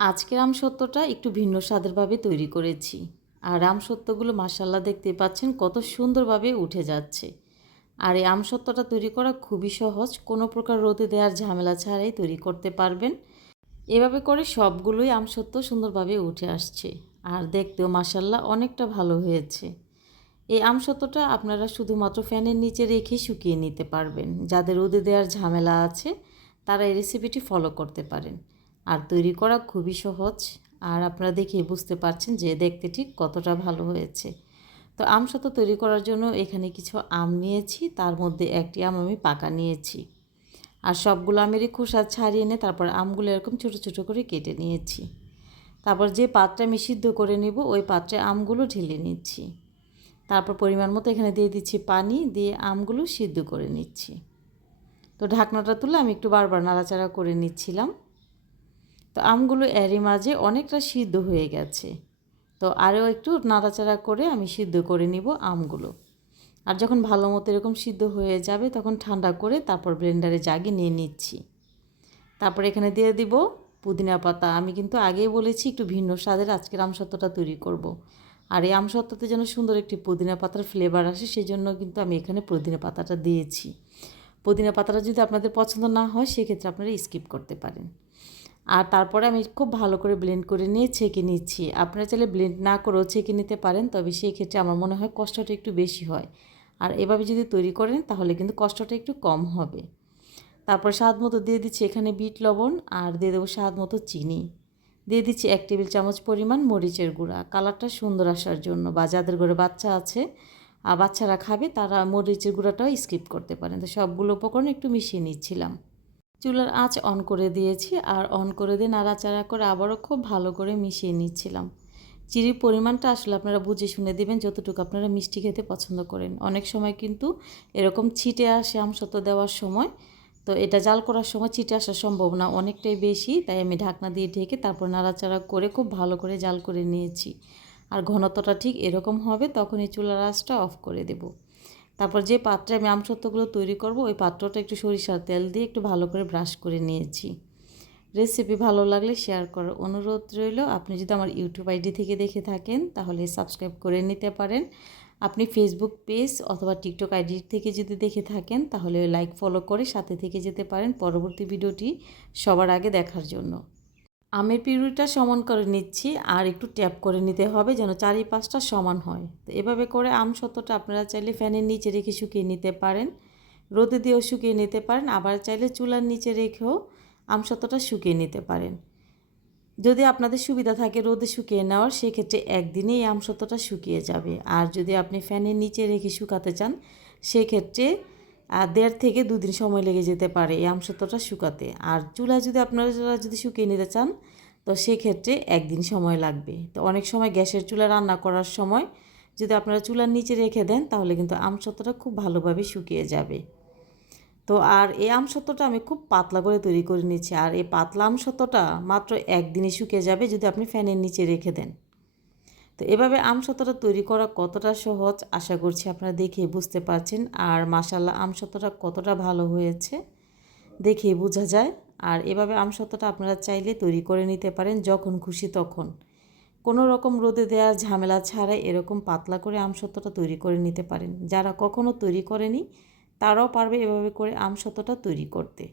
আজকের আমসত্ত্বটা একটু ভিন্ন স্বাদেরভাবে তৈরি করেছি। আর আমসত্ত্বগুলো মাসাল্লা দেখতে পাচ্ছেন কত সুন্দরভাবে উঠে যাচ্ছে। আর এই আমসত্ত্বটা তৈরি করা খুবই সহজ, কোনো প্রকার রোদে দেওয়ার ঝামেলা ছাড়াই তৈরি করতে পারবেন। এভাবে করে সবগুলোই আমসত্ত্ব সুন্দরভাবে উঠে আসছে। আর দেখতেও মাসাল্লাহ অনেকটা ভালো হয়েছে। এই আমসত্ত্বটা আপনারা শুধুমাত্র ফ্যানের নিচে রেখে শুকিয়ে নিতে পারবেন। যাদের রোদে দেওয়ার ঝামেলা আছে, তারা এই রেসিপিটি ফলো করতে পারেন। আর তৈরি করা খুবই সহজ। আর আপনারা দেখে বুঝতে পারছেন যে দেখতে ঠিক কতটা ভালো হয়েছে। তো আম সত্ত্ব তৈরি করার জন্য এখানে কিছু আম নিয়েছি, তার মধ্যে একটি আম আমি পাকা নিয়েছি। আর সবগুলো আমেরই খোসা ছাড়িয়ে এনে তারপর আমগুলো এরকম ছোটো ছোটো করে কেটে নিয়েছি। তারপর যে পাত্রে আমি সিদ্ধ করে নেব, ওই পাত্রে আমগুলো ঢেলে নিচ্ছি। তারপর পরিমাণ মতো এখানে দিয়ে দিচ্ছি পানি, দিয়ে আমগুলো সিদ্ধ করে নিচ্ছি। তো ঢাকনাটা তুলে আমি একটু বারবার নাড়াচাড়া করে নিচ্ছিলাম। তো আমগুলো এরই মাঝে অনেকটা সিদ্ধ হয়ে গেছে। তো আরও একটু নাড়াচাড়া করে আমি সিদ্ধ করে নিব আমগুলো। আর যখন ভালো মতো এরকম সিদ্ধ হয়ে যাবে, তখন ঠান্ডা করে তারপর ব্লেন্ডারে জাগিয়ে নিয়ে নিচ্ছি। তারপর এখানে দিয়ে দিব পুদিনা পাতা। আমি কিন্তু আগেই বলেছি একটু ভিন্ন স্বাদের আজকের আমসত্ত্বটা তৈরি করব। আর এই আমসত্ত্বতে যেন সুন্দর একটি পুদিনা পাতার ফ্লেভার আসে সেই জন্য কিন্তু আমি এখানে পুদিনা পাতাটা দিয়েছি। পুদিনা পাতাটা যদি আপনাদের পছন্দ না হয়, সেক্ষেত্রে আপনারা স্কিপ করতে পারেন। আর তারপরে আমি খুব ভালো করে ব্লেন্ড করে নিয়ে ছেঁকে নিচ্ছি। আপনারা চাইলে ব্লেন্ড না করেও ছেঁকে নিতে পারেন, তবে সেই ক্ষেত্রে আমার মনে হয় কষ্টটা একটু বেশি হয়। আর এভাবে যদি তৈরি করেন, তাহলে কিন্তু কষ্টটা একটু কম হবে। তারপর স্বাদ মতো দিয়ে দিচ্ছি এখানে বিট লবণ আর দিয়ে দেবো স্বাদ মতো চিনি। দিয়ে দিচ্ছি এক টেবিল চামচ পরিমাণ মরিচের গুঁড়া। কালারটা সুন্দর আসার জন্য বা যাদের ঘরে বাচ্চা আছে আর বাচ্চারা খাবে, তারা মরিচের গুঁড়াটাও স্কিপ করতে পারেন। তো সবগুলো উপকরণ একটু মিশিয়ে নিচ্ছিলাম। চুলার আঁচ অন করে দিয়েছি আর অন করে দিয়ে নাড়াচাড়া করে আবারও খুব ভালো করে মিশিয়ে নিচ্ছিলাম। চিরির পরিমাণটা আসলে আপনারা বুঝে শুনে দেবেন যতটুকু আপনারা মিষ্টি খেতে পছন্দ করেন। অনেক সময় কিন্তু এরকম ছিটে আসে আমসত্ব দেওয়ার সময়, তো এটা জাল করার সময় ছিটে আসার সম্ভাবনা অনেকটাই বেশি, তাই আমি ঢাকনা দিয়ে ঢেকে তারপর নাড়াচাড়া করে খুব ভালো করে জাল করে নিয়েছি। আর ঘনত্বটা ঠিক এরকম হবে তখনই চুলার আঁচটা অফ করে দেবো। তারপর যে পাত্রে আমি আমসত্ত্বগুলো তৈরি করব, ওই পাত্রটা একটু সরিষার তেল দিয়ে একটু ভালো করে ব্রাশ করে নিয়েছি। রেসিপি ভালো লাগলে শেয়ার করার অনুরোধ রইল। আপনি যদি আমার ইউটিউব আইডি থেকে দেখে থাকেন, তাহলে সাবস্ক্রাইব করে নিতে পারেন। আপনি ফেসবুক পেজ অথবা টিকটক আইডি থেকে যদি দেখে থাকেন, তাহলে লাইক, ফলো করে সাথে থেকে যেতে পারেন। পরবর্তী ভিডিওটি সবার আগে দেখার জন্য। আমের পিউরিটা সমান করে নিচ্ছি আর একটু ট্যাপ করে নিতে হবে যেন চারিপাশটা সমান হয়। তো এভাবে করে আম সত্যটা আপনারা চাইলে ফ্যানের নিচে রেখে শুকিয়ে নিতে পারেন। রোদে দিয়েও শুকিয়ে নিতে পারেন, আবার চাইলে চুলার নিচে রেখেও আম সত্যটা শুকিয়ে নিতে পারেন। যদি আপনাদের সুবিধা থাকে রোদে শুকিয়ে নেওয়ার, সেক্ষেত্রে একদিনেই আম সত্যটা শুকিয়ে যাবে। আর যদি আপনি ফ্যানের নিচে রেখে শুকাতে চান, সেক্ষেত্রে দেড় থেকে দুদিন সময় লেগে যেতে পারে এই আমসত্ত্বটা শুকাতে। আর চুলা যদি আপনারা যদি শুকিয়ে নিতে চান, তো সেক্ষেত্রে একদিন সময় লাগবে। তো অনেক সময় গ্যাসের চুলা রান্না করার সময় যদি আপনারা চুলার নিচে রেখে দেন, তাহলে কিন্তু আমসত্ত্বটা খুব ভালোভাবে শুকিয়ে যাবে। তো আর এই আমসত্বটা আমি খুব পাতলা করে তৈরি করে নিচ্ছি। আর এই পাতলা আমসত্ত্বটা মাত্র একদিনে শুকিয়ে যাবে যদি আপনি ফ্যানের নিচে রেখে দেন। তো এভাবে আমসত্ত্বটা তৈরি করা কতটা সহজ আশা করছি আপনারা দেখে বুঝতে পারছেন। আর মাসাল্লাহ আমসত্ত্বটা কতটা ভালো হয়েছে দেখে বোঝা যায়। আর এভাবে আমসত্ত্বটা আপনারা চাইলে তৈরি করে নিতে পারেন যখন খুশি তখন। কোনো রকম রোদে দেওয়ার ঝামেলা ছাড়াই এরকম পাতলা করে আমসত্ত্বটা তৈরি করে নিতে পারেন। যারা কখনো তৈরি করেনি তারাও পারবে এভাবে করে আমসত্ত্বটা তৈরি করতে।